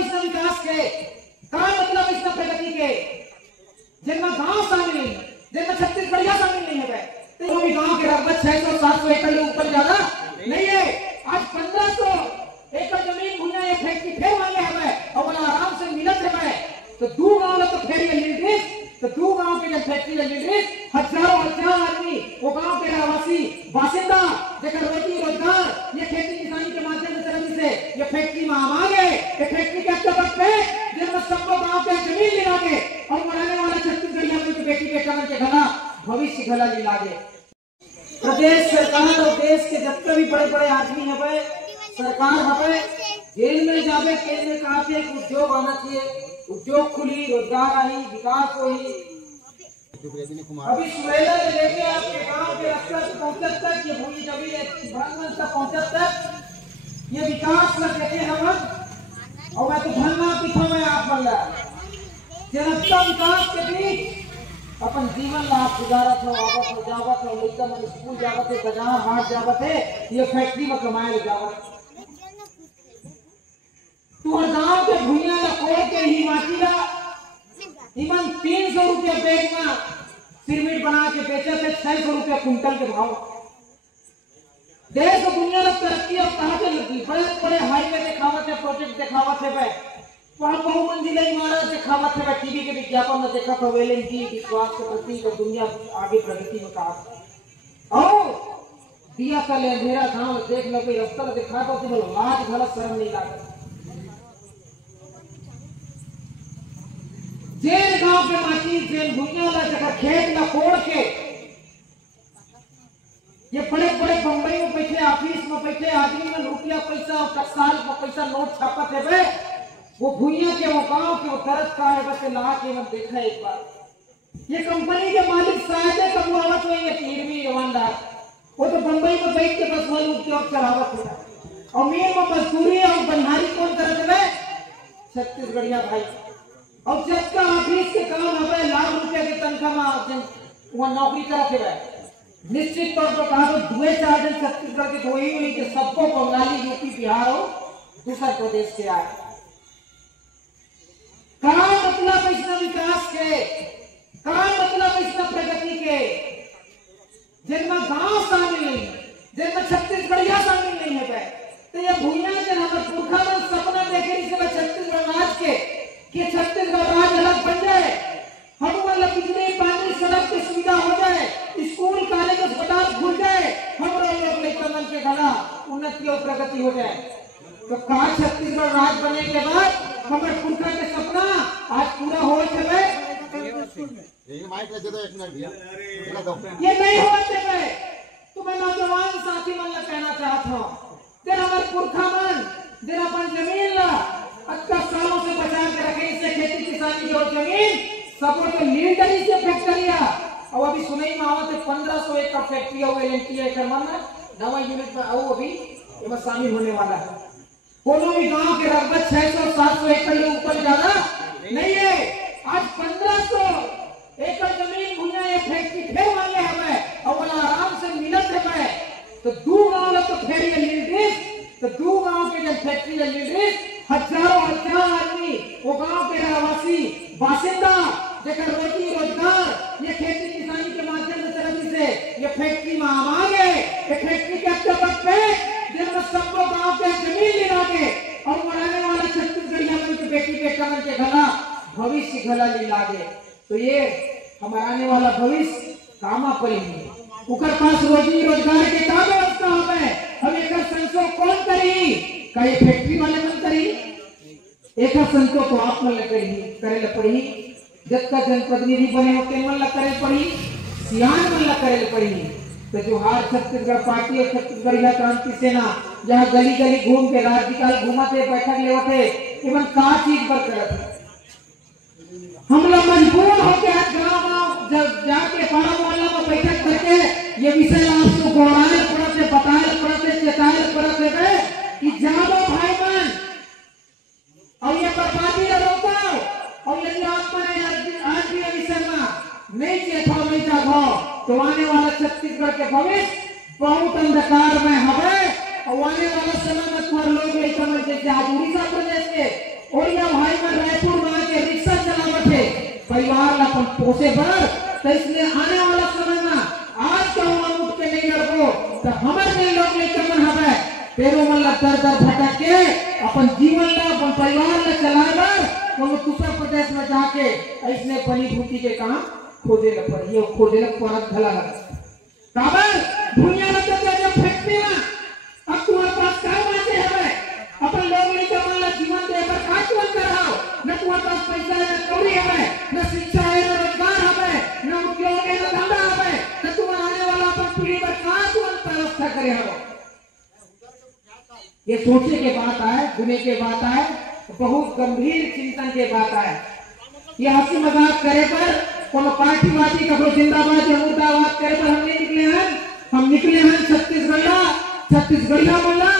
इसका विकास के का मतलब इसका प्रगति के जिनमें गांव शामिल नहीं है, जिनमें छत्तीसगढ़िया शामिल नहीं है, तो भी गांव के रकबत 600-700 एकड़ के ऊपर ज्यादा नहीं है। आज 1500 एकड़ जमीन भूया ये फैक्ट्री फिर मांगे हमें और बोला आराम से मिलत है तो दू गांव तो फिर ये लिल्ड्रिस तो दू गांव के जब फैक्ट्री लिल्ड्रिस हजारों आदमी वो गांव के रहवासी बासिंदा जेकर रोजी रोजगार ये खेती किसानी के माध्यम से तरह से ये फैक्ट्री में आ गए। ये फैक्ट्री के तबक पे जिनमें सबको गांव के जमीन ले लागे और बनाने वाला छत्तीसगढ़िया की बेटी बेटा के घना भविष्य घला ले लागे। प्रदेश सरकार और देश के जितने भी बड़े बड़े आदमी है सरकार हवे जेल में जावे केंद्र कहा थे उद्योग आना चाहिए, उद्योग खुली रोजगार आई विकास हुई। अभी सुरेला से लेके आपके गांव के रास्ता पहुंचत तक ये भूमि जमीन भ्रमण तक पहुंचत तक ये विकास न देखे हम और मैं तो धन्ना पीछा में आप बन जनता विकास के बीच अपन जीवन लाभ गुजारत हो आवत हो जावत हो लड़का मन स्कूल जावत है बाजार हाट जावत है ये फैक्ट्री में कमाए जावत तू गांव के भूया कोड़ के ही माटीला इमन 300 रुपया बैग में सिरमिट बना के बेचे थे 600 रुपया कुंटल के भाव। देश और दुनिया में तरक्की और कहा के लगी बड़े बड़े हाईवे दिखावत है प्रोजेक्ट दिखावत है वहां बहुमंजिला इमारत दिखावत है टीवी के विज्ञापन में देखा था वेलेन की विश्वास के प्रति तो दुनिया आगे प्रगति में कहा और दिया का ले अंधेरा गांव देख लो कोई रास्ता दिखा तो लाज गलत शर्म नहीं लागत। जेल गांव के माटी जेल भूया ला जगह खेत ला कोड़ के ये बड़े बड़े बंबई में बैठे ऑफिस में बैठे आदमी में रुपया पैसा और टकसाल में पैसा नोट छापत है बे वो भूया के वो गांव के वो दर्द का है बस ला के मैं देखा एक बार ये कंपनी के मालिक शायद कमावत हुई है इरवी ईमानदार वो तो बंबई में बैठ के बस वाले उद्योग चलावत है और मेन में मजदूरी और बनिहारी कौन करते है छत्तीसगढ़िया भाई और जब का ऑफिस के काम हमें लाख रुपया की तनख्वाह में वहां नौकरी करते रहे निश्चित तौर पर कहा तो 2-4 दिन छत्तीसगढ़ के तो ही हुई कि सबको बंगाली यूपी बिहार और दूसरा प्रदेश से आए का मतलब इसका विकास के का मतलब इसका प्रगति के जिनमें गांव शामिल नहीं है जिनमें छत्तीसगढ़िया शामिल नहीं है तो ये भूया से हमारे पुरखा में सपना देखे इसे छत्तीसगढ़ राज के कि छत्तीसगढ़ राज्य अलग बन जाए हम मतलब बिजली पानी सड़क की सुविधा हो जाए स्कूल कॉलेज अस्पताल खुल जाए हमारे लोग लेकर के घना उन्नति और प्रगति हो जाए तो कहा छत्तीसगढ़ राज्य बनने के बाद हमारे पुरखा के सपना आज पूरा हो जाए ये नहीं हो तो मैं नौजवान साथी मन कहना चाहता हूँ तेरा हमारे पुरखा मन तेरा अपन जमीन ला 80 सालों से बचा के रखे इससे खेती किसानी की और जमीन सबको तो लीडरी से फैक्ट्रिया और अभी सुनई में आवत 1500 एकड़ फैक्ट्री और एलएनटी एकड़ मन नवा यूनिट में आओ अभी इसमें शामिल होने वाला है। कोनो भी गांव के रकबत 600-700 एकड़ के ऊपर ज्यादा नहीं है। आज 1500 एकड़ जमीन भूया ये फैक्ट्री फिर मांगे हमें और बोला आराम से मिलत है तो दू गांव तो फिर ये लिल्ड्रिस तो दू गांव के जब फैक्ट्री लिल्ड्रिस हजारों आदमी वो गांव के रहवासी बासिंदा जेकर रोजी रोजगार ये खेती किसानी के माध्यम से तरह से ये फैक्ट्री में आ गए। ये फैक्ट्री के तबक पे जिनमें सबको गांव के जमीन ले लागे और बनाने वाला छत्तीसगढ़िया की बेटी बेटा के घना भविष्य घला ले लागे तो ये हमारा आने वाला भविष्य कामा पड़ेगी उकर पास रोजी रोजगार के का व्यवस्था हमें हम एक संसो कौन करी का ये फैक्ट्री वाले मन करी एक संसो तो आप मन करे पड़ी जब तक जनप्रतिनिधि बने होते मन करे पड़ी सियान मन करे पड़ी तो जो हार छत्तीसगढ़ पार्टी और छत्तीसगढ़ क्रांति सेना जहाँ गली गली घूम के राज्यपाल घूमते बैठक लेवते एवं का चीज पर करते हम लोग मजबूर होकर गाँव जाके पारा मोहल्ला में बैठक करके ये विषय आपको गौराए पड़ते बताए पड़ते चेताए पड़ते गए कि जाओ भाई मन और ये बर्बादी न रोको और यदि आप आज भी विषय में नहीं चेतो नहीं जागो तो आने वाला छत्तीसगढ़ के भविष्य बहुत अंधकार में हवे और आने वाला समय में तुम्हारे लोग नहीं समझते आज उड़ीसा प्रदेश के और या भाई मन रायपुर में के रिक्शा चलावत है परिवार ला अपन पोसे भर, तो इसलिए आने वाला समय में आज का हम उठ के नहीं लड़को तो हमारे नहीं लोग नहीं कमन हवे पेरो मन ला दर दर भटक के अपन जीवन ला अपन परिवार ला चलाए बर तो दूसरा प्रदेश में जाके ऐसने परिभूति के काम खोजे ला पड़ी ये खोजे ला परत भला लगा काबर दुनिया में तो जब फैक्ट्री में अब तुम्हारे पास काय बातें हवे अपन लोग नहीं कमन ला जीवन दे पर का जीवन कराओ न तुम्हारे पास पैसा है न कौड़ी हवे न शिक्षा है न रोजगार हवे न उद्योग है न धंधा हवे न तुम्हारे आने वाला अपन पीढ़ी में का जीवन व्यवस्था करे हो ये सोचने के बात आए गुने के बात आए बहुत गंभीर चिंतन के बात आए ये हंसी मजाक करे पर कोनो पार्टी वादी कबो जिंदाबाद या मुर्दाबाद करे पर हम नहीं निकले हैं हम निकले हैं छत्तीसगढ़िया बोला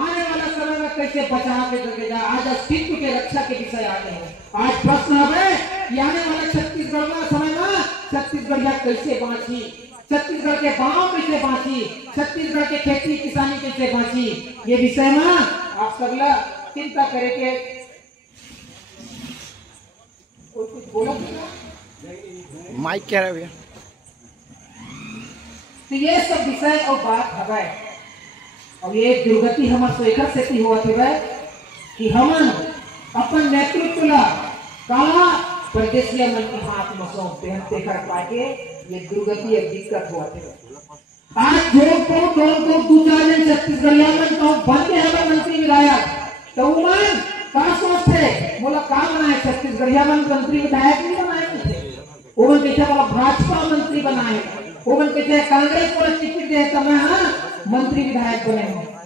आने वाला समय में कैसे बचा के जगेगा आज अस्तित्व के रक्षा के विषय आते हैं आज प्रश्न है कि आने वाला छत्तीसगढ़ में समय में छत्तीसगढ़िया कैसे बांची छत्तीसगढ़ के गांव कैसे बांची छत्तीसगढ़ के खेती किसानी कैसे बांची ये विषय में आप सब लोग चिंता करेंगे कुछ बोलो माइक कह रहे भैया तो ये सब विषय और बात हवे और ये दुर्गति हमारे स्वीकार से की हुआ थे कि हम अपन नेतृत्व ला काला प्रदेशीय मन की हाथ में सौंपते हैं देखकर पाके ये दुर्गति एक दिक्कत हुआ थे आज जो दो चार जन छत्तीसगढ़िया में तो बनते हैं मंत्री विधायक तो उमन का सोचते बोला का बनाए छत्तीसगढ़िया में मंत्री विधायक नहीं बनाए ओवन कैसे बोला भाजपा मंत्री बनाए ओवन कैसे कांग्रेस को टिकट दे तब मंत्री विधायक बने हो